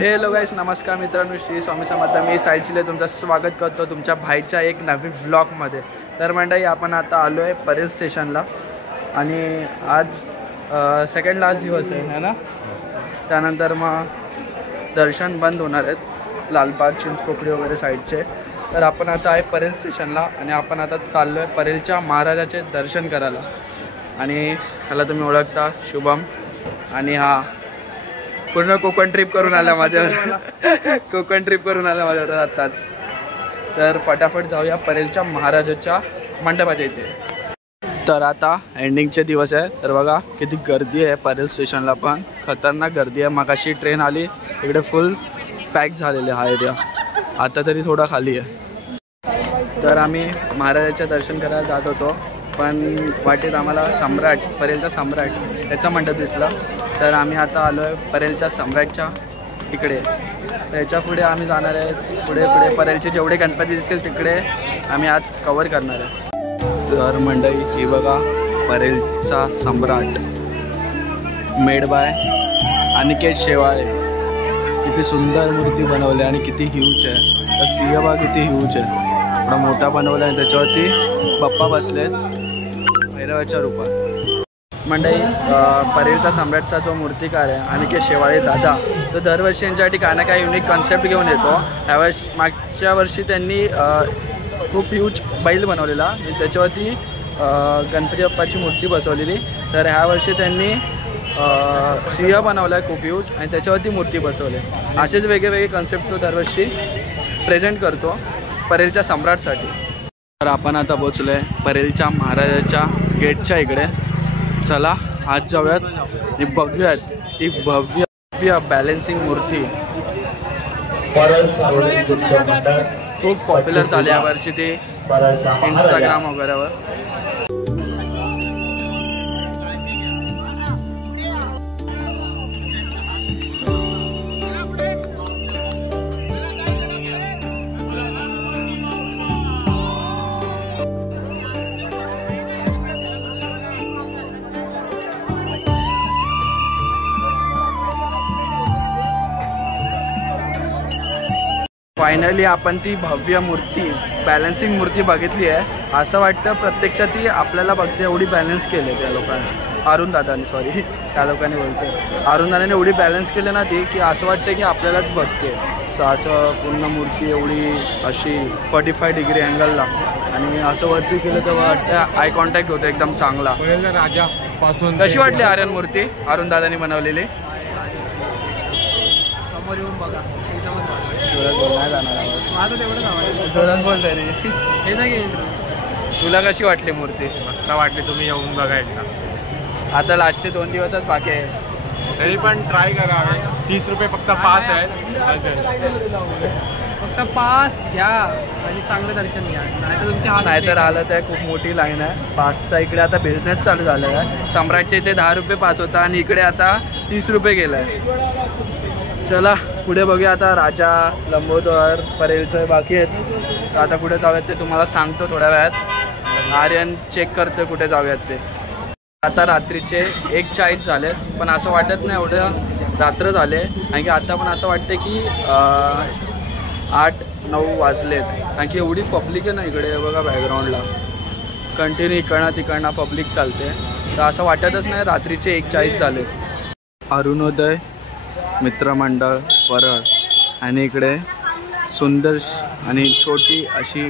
Hello guys, नमस्कार मित्रांनो, श्री स्वामी समर्थ. मी साहिल चिले तुमचं स्वागत करतो तुमच्या भाईच्या एक नवीन ब्लॉगमध्ये. तर मंडळी, आपण आता आलो आहे परेल स्टेशनला आणि आज सेकंड लास्ट दिवस आहे ना. त्यानंतर मग दर्शन बंद होणार आहेत, लालबाग, चिंचपोकळी वगैरे साईडचे. तर आपण आता आहे परेल स्टेशनला आणि आपण आता चाललो आहे परेलच्या महाराजाचे दर्शन करायला. आणि ह्याला तुम्ही ओळखता, शुभम. आणि हा पूर्ण कोकण ट्रिप करून आला माझ्यावर कोकण ट्रिप करून आला माझ्यावर आताच. तर फटाफट जाऊया परेलच्या महाराजाच्या मंडपाच्या इथे. तर आता एंडिंगचे दिवस आहे. तर बघा किती गर्दी आहे परेल स्टेशनला, पण खतरनाक गर्दी आहे. मगाशी ट्रेन आली, इकडे फुल पॅक झालेले हा एरिया. आता तरी थोडा खाली आहे. तर आम्ही महाराजाच्या दर्शन करायला जात होतो, पण वाटेत आम्हाला सम्राट, परेलचा सम्राट याचा मंडप दिसला. तर आम्ही आता आलो आहे परेलच्या सम्राटच्या इकडे. त्याच्या पुढे आम्ही जाणार आहे. पुढे पुढे परेलचे जेवढे गणपती दिसतील तिकडे आम्ही आज कवर करणार आहे. तर मंडळी, ही बघा परेलचा सम्राट मेड बाय अनिकेत शेवाळे. किती सुंदर मूर्ती बनवली आणि किती ह्यूज आहे. तर सिंहबा किती ह्यूज आहे, थोडा मोठा बनवला आहे. त्याच्यावरती बाप्पा बसलेत भैरवाच्या रूपात. मंडळी, परेलचा सम्राटचा जो मूर्तिकार आहे अनिकेत शेवाळे दादा, तो दरवर्षी यांच्यासाठी काय ना काय युनिक कॉन्सेप्ट घेऊन येतो. ह्यावर्षी, मागच्या वर्षी त्यांनी खूप ह्यूज बैल बनवलेला आणि त्याच्यावरती गणपती बाप्पाची मूर्ती बसवलेली. तर ह्या वर्षी त्यांनी सिंह बनवला आहे खूप ह्यूज आणि त्याच्यावरती मूर्ती बसवली. असेच वेगवेगळे कॉन्सेप्ट तो दरवर्षी प्रेझेंट करतो परेलच्या सम्राटसाठी. तर आपण आता पोचलो आहे परेलच्या महाराजाच्या गेटच्या इकडे. चला आज जाऊयात आणि बघूयात ही भव्य बॅलेन्सिंग मूर्ती. खूप पॉप्युलर झाली यावर्षी ती इंस्टाग्राम वगैरेवर. फायनली आपण ती भव्य मूर्ती, बॅलन्सिंग मूर्ती बघितली आहे. असं वाटतं प्रत्यक्षात ती आपल्याला बघते एवढी बॅलन्स केले त्या लोकांनी, अरुण दादानी, सॉरी त्या लोकांनी बोलते, अरुण दादाने एवढी बॅलन्स केले ना ती, की असं वाटतं की आपल्यालाच बघते. सो असं पूर्ण मूर्ती एवढी अशी 45 डिग्री अँगलला आणि असं वरती केलं तर वाटतं आय कॉन्टॅक्ट होतं एकदम चांगला. राजापासून कशी वाटली आर्यन मूर्ती अरुण दादानी बनवलेली? समोर येऊन बघा. तुला कशी वाटली मूर्ती? मस्त वाटली. तुम्ही येऊन बघा एकदा. आता लास्टचे 2 दिवसच बाकी आहे, तरी पण ट्राय करा. 30 रुपये फक्त पास आहे. फक्त पास घ्या आणि चांगलं दर्शन घ्या, नाहीतर तुमच्या हात नाहीतर आलं तर खूप मोठी लाईन आहे. पासचा इकडे आता बिझनेस चालू झाला आहे. सम्राटच्या इथे 10 रुपये पास होता आणि इकडे आता 30 रुपये गेला आहे. चला पुढे बघूया. आता राजा, लंबोदर, परेलचं बाकी आहेत. आता कुठे जाऊयात ते तुम्हाला सांगतो थोड्या वेळात. आर्यन चेक करतो कुठे जाऊयात ते. आता रात्रीचे 1:40 झालेत, पण असं वाटत नाही एवढं रात्र झाले. कारण की आता पण असं वाटतं की 8-9 वाजलेत. कारण की एवढी पब्लिक आहे ना इकडे. बघा बॅकग्राऊंडला कंटिन्यू इकडनं तिकडनं पब्लिक चालते. तर असं वाटतच नाही रात्रीचे 1:40 झाले. अरुणोदय मित्रमंडळ परळ आणि इकडे सुंदर आणि छोटी अशी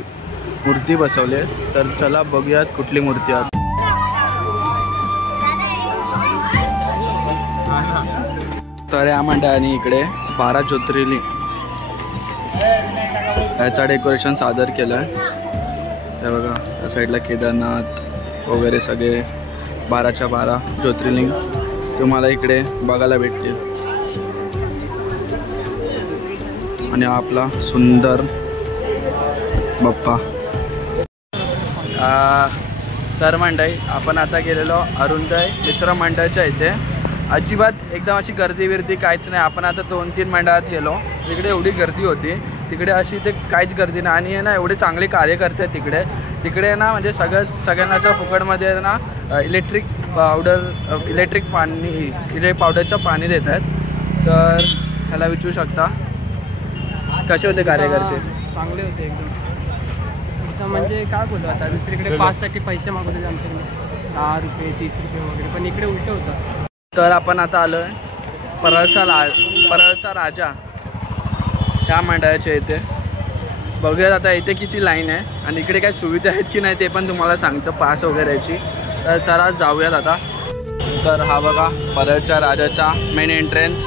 मूर्ती बसवली. तर चला बघूयात कुठली मूर्ती आहे. तर या मंडळाने इकडे 12 ज्योतिर्लिंग ह्याचा डेकोरेशन सादर केलं आहे. हे बघा, या साईडला केदारनाथ वगैरे सगळे 12च्या 12 ज्योतिर्लिंग तुम्हाला इकडे बघायला भेटतील. आणि आपला सुंदर बाप्पा. तर मंडळी, आपण आता गेलेलो अरुणोदय मित्रमंडळाच्या इथे. अजिबात एकदम अशी गर्दी बिर्दी काहीच नाही. आपण आता 2-3 मंडळात गेलो, तिकडे एवढी गर्दी होती. तिकडे अशी ते काहीच गर्दी नाही. आणि ना एवढे चांगले कार्यकर्ते तिकडे तिकडे ना, म्हणजे सगळ्यांना असं फुकटमध्ये ना इलेक्ट्रिक पावडरचं पाणी देत आहेत. तर ह्याला विचारू शकता कसे होते कार्यकर्ते. चांगले होते एकदम. म्हणजे काय बोलतो आता दुसरीकडे पाससाठी पैसे मागवत होते आमच्याकडे 10 रुपये 30 रुपये वगैरे, पण इकडे उलट होतं. तर आपण आता आलो आहे परळचा राजा ह्या मंडळाच्या इथे. बघूयात आता इथे किती लाईन आहे आणि इकडे काय सुविधा आहेत की नाही ते पण तुम्हाला सांगतो पास वगैरेची. तर चला जाऊयात आता. तर हा बघा परळच्या राजाचा मेन एंट्रन्स.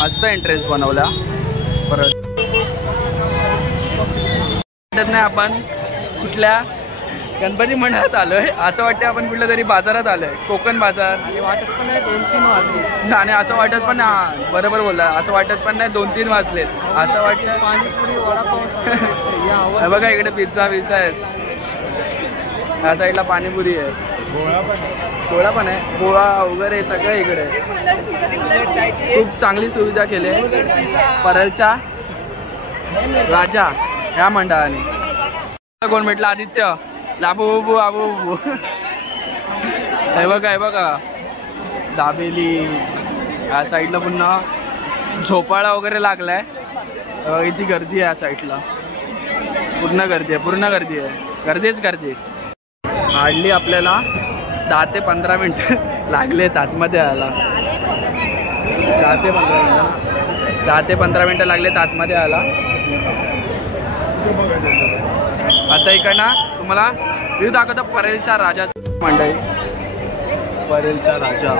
मस्त एंट्रन्स बनवला परत. नाही आपण कुठल्या गणपती मंडळात आलोय असं वाटतं, आपण कुठल्या तरी बाजारात आलोय, कोकण बाजार. आणि वाटत पण नाही 2-3 वाजले. आणि असं वाटत पण बरोबर बोलला, असं वाटत पण नाही 2-3 वाजलेत असं वाटतं. पाणीपुरी वडापाव हे बघा इकडे पिझ्झा आहेत, ह्या साईडला पाणीपुरी आहे, गोळा पण आहे, गोळा वगैरे सगळं इकडे. खूप चांगली सुविधा केली आहे परळच्या राजा ह्या मंडळाने. कोण म्हटलं आदित्य लाबू बाबू आबू बाबू. हे बघा दाबेली. या साईडला पुन्हा झोपाळा वगैरे लागलाय. इथे गर्दी आहे या साईडला, पूर्ण गर्दी आहे. गर्दी हार्डली आपल्याला 10 ते 15 मिनटं लागलेत आतमध्ये यायला. 10 ते 15 मिनटं लागलेत आतमध्ये यायला. आता इकडनं तुम्हाला व्ह्यू दाखवतो परळच्या राजाचं मंडई. परळचा राजा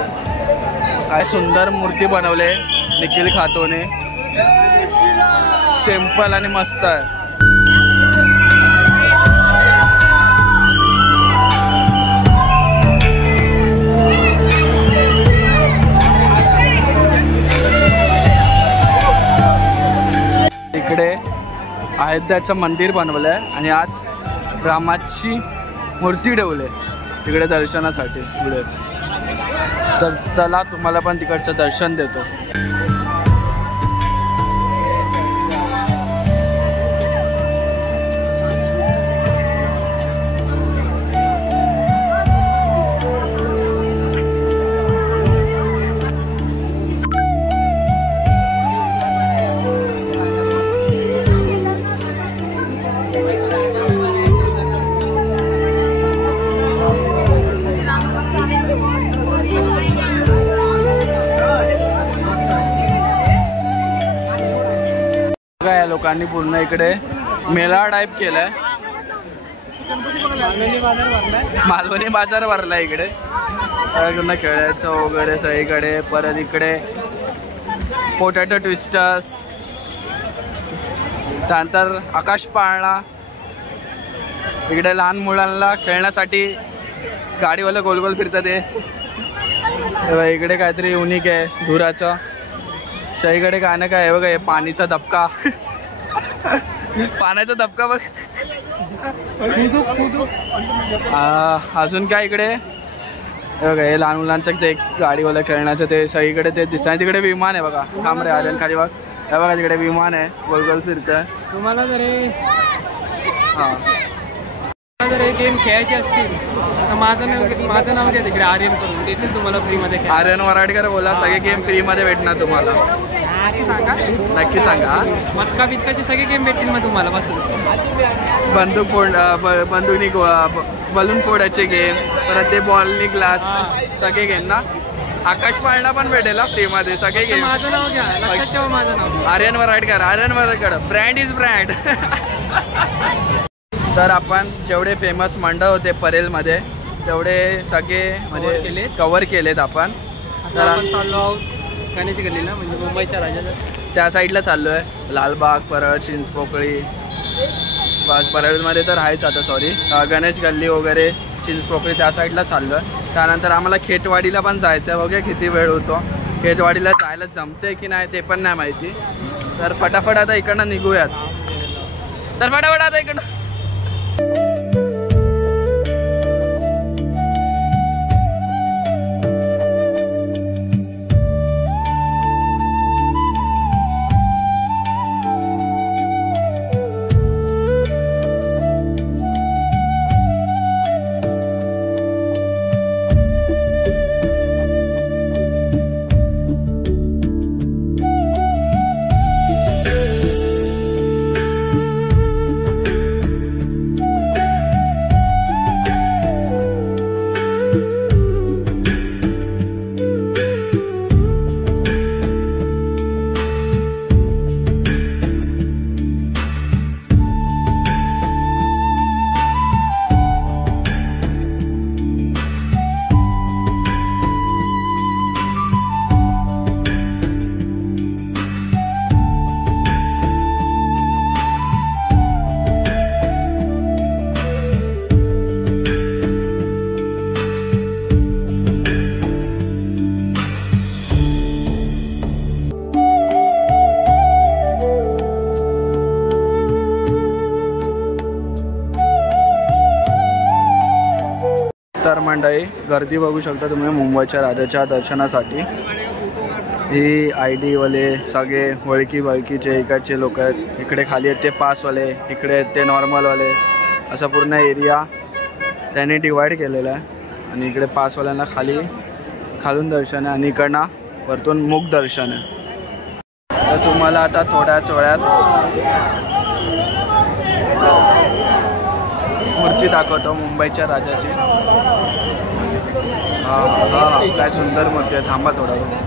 काय सुंदर मूर्ती बनवले निखिल खातोने. सिंपल आणि मस्त आहे. इकडे अयोध्याचं मंदिर बनवलं आहे आणि आत रामाची मूर्ती ठेवली तिकडे दर्शनासाठी पुढे. तर चला तुम्हाला पण तिकडचं दर्शन देतो. या लोकांनी पूर्ण इकडे मेळा टाईप केलाय. मालवणी बाजार भरला इकडे. पुन्हा खेळायचं वगैरे सगळीकडे. परत इकडे पोटॅटो ट्विस्टर्स, त्यानंतर आकाश पाळणा. इकडे लहान मुलांना खेळण्यासाठी गाडीवाले गोल गोल फिरतात ते. इकडे काहीतरी युनिक आहे धुराचं. सगळीकडे काय ना काय बघा. हे पाणीचा धबका. पाण्याचा धबका बघ. अजून काय इकडे बघा हे लहान मुलांचं ते गाडीवाला खेळण्याचं ते सगळीकडे ते दिसत. तिकडे विमान आहे बघा. थांबरे आर्यन खाली बघ. हे बघा तिकडे विमान आहे गोल गोल फिरतंय. तुम्हाला जर हे गेम खेळायचे असतील तर माझं नाव द्या तिकडे आर्यन करून देतील तुम्हाला फ्रीमध्ये. आर्यन वराडकर बोला. सगळे गेम फ्रीमध्ये भेटणार तुम्हाला. नक्की सांगा. मटका बिटकाचे सगळे गेम भेटतील मग तुम्हाला बसून. बंदुकनी बलून फोडायचे गेम, परत ते बॉलनी ग्लास सगळे गेम ना. आकाश पाळणा पण भेटेल फ्रीमध्ये सगळे गेम. माझं नाव घ्या, लक्षात ठेवा माझं नाव Aryan Varadkar. Brand is brand. तर आपण जेवढे फेमस मंडळ होते परेलमध्ये तेवढे सगळे म्हणजे कव्हर केलेत आपण. तर आपण चाललो आहोत गणेश गल्लीला, म्हणजे मुंबईच्या राजाचा त्या साईडला चाललो आहे. लालबाग, परळ, चिंचपोकळी. बस परळमध्ये तर आहेच आता. सॉरी, गणेश गल्ली वगैरे चिंचपोकळी त्या साईडला चाललो आहे. त्यानंतर आम्हाला खेटवाडीला पण जायचं आहे. बघूया किती वेळ होतो. खेटवाडीला जायला जमते की नाही ते पण नाही माहिती. तर फटाफट आता इकडनं निघूयात. तर फटाफट आता इकडनं. तर मंडळी गर्दी बघू शकता तुम्ही मुंबईच्या राजाच्या दर्शनासाठी। ही ID वाले सगळे वळखीचे इकडचे लोक आहेत। इकडे खाली आहेत ते पासवाले, इकडे आहेत ते नॉर्मलवाले, असा पूर्ण एरिया त्यांनी डिवाईड केलेला आहे। आणि इकडे पासवाल्यांना खालून दर्शन आहे आणि इकडनं वरतून मुख दर्शन आहे। तर तुम्हाला आता थोड्याच वेळात मूर्ती दाखवतो मुंबईच्या राजाची। काय सुंदर मूर्ती आहे, थांबा थोडा वेळ।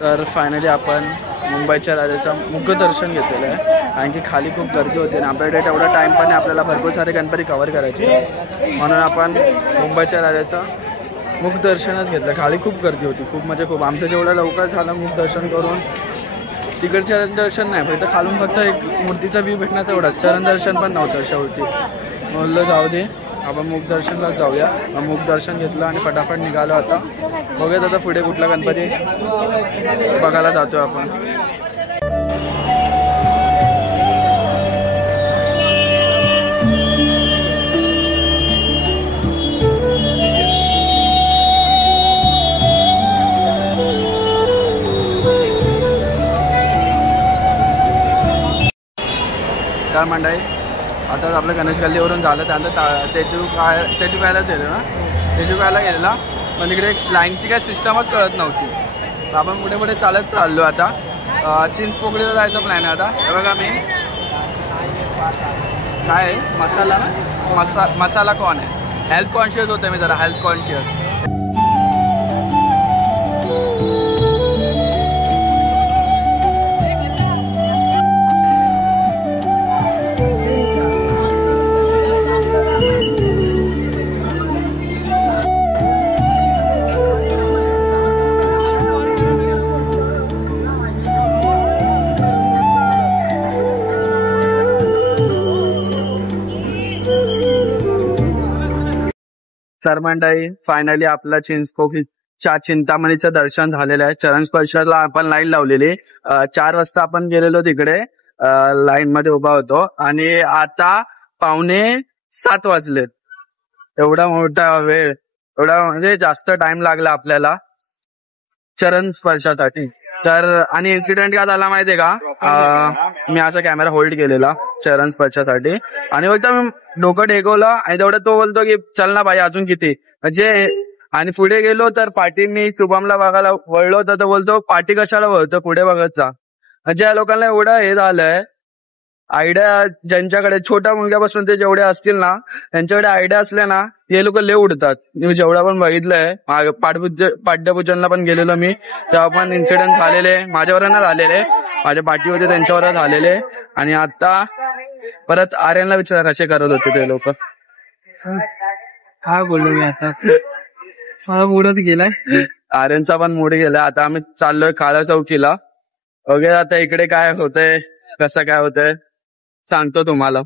तर फायनली आपण मुंबईच्या राजाचं मुखदर्शन घेतलेलं आहे, कारण की खाली खूप गर्दी होती आणि आपल्याकडे तेवढा टाईम पण आपल्याला भरपूर सारे गणपती कव्हर करायचे, म्हणून आपण मुंबईच्या राजाचं मुखदर्शनच घेतलं। खाली खूप गर्दी होती, खूप म्हणजे खूप। आमचं जेवढं लवकर झालं मुखदर्शन करून, तिकडे चरणदर्शन नाही, फक्त खालून फक्त एक मूर्तीचा व्ह्यू भेटणार तेवढाच, चरणदर्शन पण नव्हतं शेवटी। बोललं जाऊ दे आपण मुखदर्शनलाच जाऊया। मुखदर्शन घेतलं आणि फटाफट निघालो। आता बघूयात आता पुढे कुठला गणपती बघायला जातोय आपण। तर मंडळी आता आपलं गणेश गल्लीवरून झालं, त्यानंतर तेजूकायलाच गेलं ना, तेजूकायला गेलेला, पण तिकडे लाईनची काय सिस्टमच कळत नव्हती। आपण पुढे पुढे चालत चाललो। आता चिंचपोकळीला जायचा प्लॅन आहे। आता हे बघा मी काय आहे, मसाला ना, मसाला कॉर्न आहे। हेल्थ कॉन्शियस होते मी जरा, हेल्थ कॉन्शियस। तर मंडळी फायनली आपला चिंचपोकळीच्या चिंतामणीचं दर्शन झालेलं आहे। चरण स्पर्शाला आपण लाईन लावलेली, 4 वाजता आपण गेलेलो तिकडे, लाईन मध्ये उभा होतो आणि आता 6:45 वाजलेत। एवढा मोठा वेळ, एवढा म्हणजे जास्त टाइम लागला आपल्याला चरण स्पर्शासाठी। तर आणि इन्सिडेंट काय झाला माहितीये का, मी असा कॅमेरा होल्ड केलेला चरण स्पर्शासाठी आणि बोलतो मी डोकं टेकवलं आणि तेवढं तो बोलतो की चल ना बाई अजून किती, म्हणजे आणि पुढे गेलो तर पाटींनी शुभमला बघायला वळलो तर तो बोलतो पाटी कशाला वळतो, पुढे बघत जा। म्हणजे या लोकांना एवढं हे झालंय, आयडिया ज्यांच्याकडे छोट्या मुलग्यापासून ते जेवढे असतील ना, त्यांच्याकडे आयडिया असल्या ना, हे लोक लय उडतात। मी जेवढा पण बघितलंय, पाठ्यपूजनला पण गेलेलो मी, तेव्हा पण इन्सिडेंट झालेले माझ्यावर ना झालेले, माझ्या पाठी होते त्यांच्यावर झालेले। आणि आता परत आर्यनला विचार कसे करत होते ते लोक, हा बोललो मी आता, मला मूडच गेलाय, आर्यनचा पण मूड गेलाय। आता आम्ही चाललोय काळा चौकीला वगैरे। आता इकडे काय होतंय, कसं काय होतंय सांगतो तुम्हाला।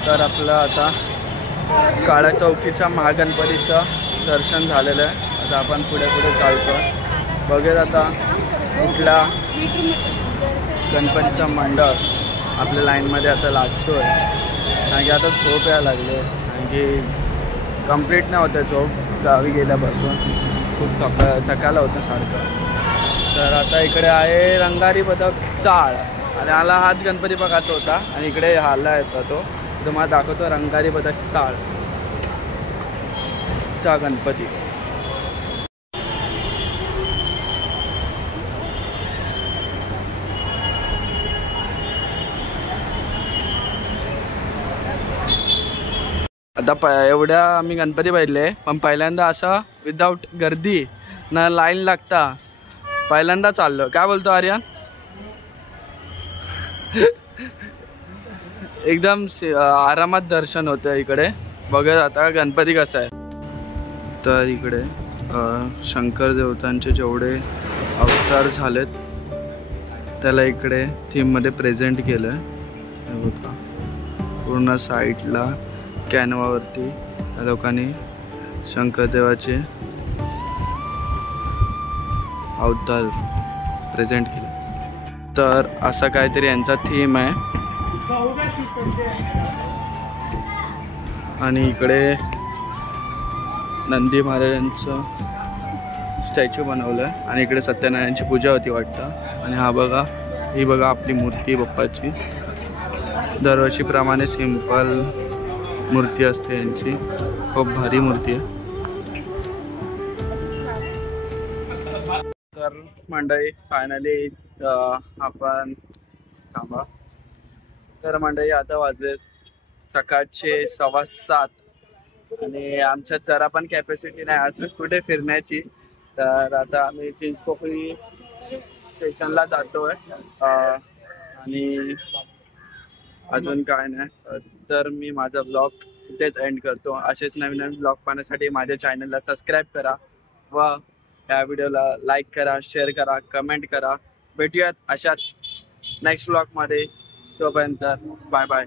तर आपलं आता काळा चौकीच्या महागणपतीचं दर्शन झालेलं आहे। आता आपण पुढे पुढे चालतो, बघूया आता कुठला गणपतीचा मंडळ आपल्या लाईनमध्ये आता लागतो आहे. कारण की आता झोप यायला लागले, कारण की कंप्लीट नाही होतं झोप गावी गेल्यापासून. खूप थकायला होतं सारखं. तर आता इकडे आहे रंगारी पथक चाळ, आणि आला हाच गणपती बघायचा होता, आणि इकडे हाला येतो तो तुम्हाला दाखवतो. रंगारी पथक चाळ चा गणपती. आता एवढ्या आम्ही गणपती पाहिले, पण पहिल्यांदा असं विदाऊट गर्दी ना लाईन लागता पहिल्यांदा चाललो. काय बोलतो आर्यन? एकदम आरामात दर्शन होतं इकडे. बघा आता गणपती कसा आहे. तर इकडे शंकर देवतांचे जेवढे अवतार झालेत त्याला इकडे थीममध्ये प्रेझेंट केलं आहे. बघा पूर्ण साईडला कॅनवावरती या लोकांनी शंकरदेवाचे अवतार प्रेझेंट केले. तर असा काहीतरी यांचा थीम आहे. आणि इकडे नंदी महाराजांचं स्टॅच्यू बनवलं आहे, आणि इकडे सत्यनारायणची पूजा होती वाटतं. आणि हा बघा, ही बघा आपली मूर्ती बाप्पाची. दरवर्षीप्रमाणे सिंपल मूर्ती असते यांची, खूप भारी मूर्ती आहे. तर मंडळी फायनली आपण थांबा. तर मंडळी आता वाजले सकाळचे 7:15, आणि आमच्यात जरा पण कॅपॅसिटी नाही आज कुठे फिरण्याची. तर आता आम्ही चिंचपोकळी स्टेशनला जातो आहे, आणि अजून काय नाही. तर मी माझा ब्लॉग इथेच एंड करतो. असेच नवीन नवीन ब्लॉग पाहण्यासाठी माझ्या चॅनलला सबस्क्राईब करा व या व्हिडिओला लाईक करा, शेअर करा, कमेंट करा. भेटूयात अशाच नेक्स्ट ब्लॉगमध्ये. तोपर्यंत बाय बाय.